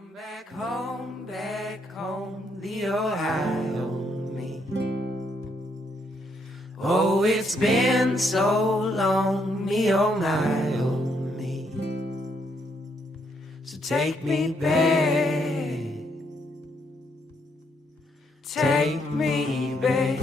Come back home, the Ohio me. Oh, it's been so long, me, oh my, oh me. So take me back, take me back.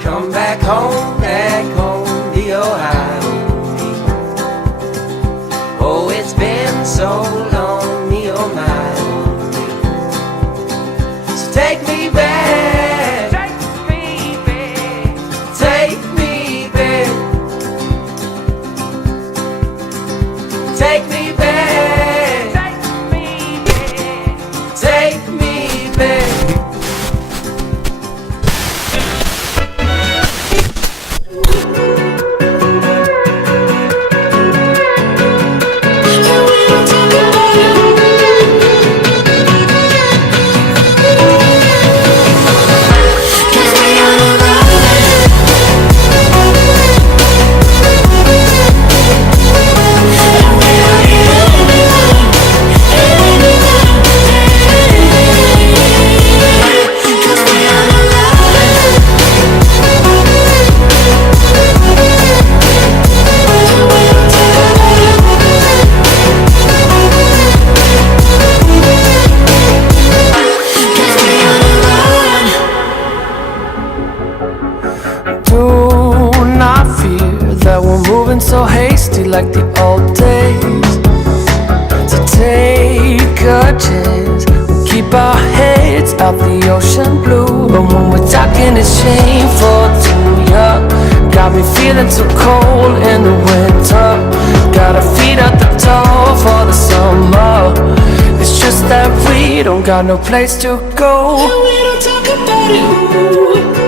Come back home, the Ohio me. Oh, it's been so long, me, oh my, oh me. So take me back, take me back, take me back, take me back, take me back. Moving so hasty like the old days. To take a chance, we keep our heads out the ocean blue. But when we're talking, it's shameful to young. Got me feeling too cold in the winter. Got our feet at the door for the summer. It's just that we don't got no place to go, and we don't talk about it.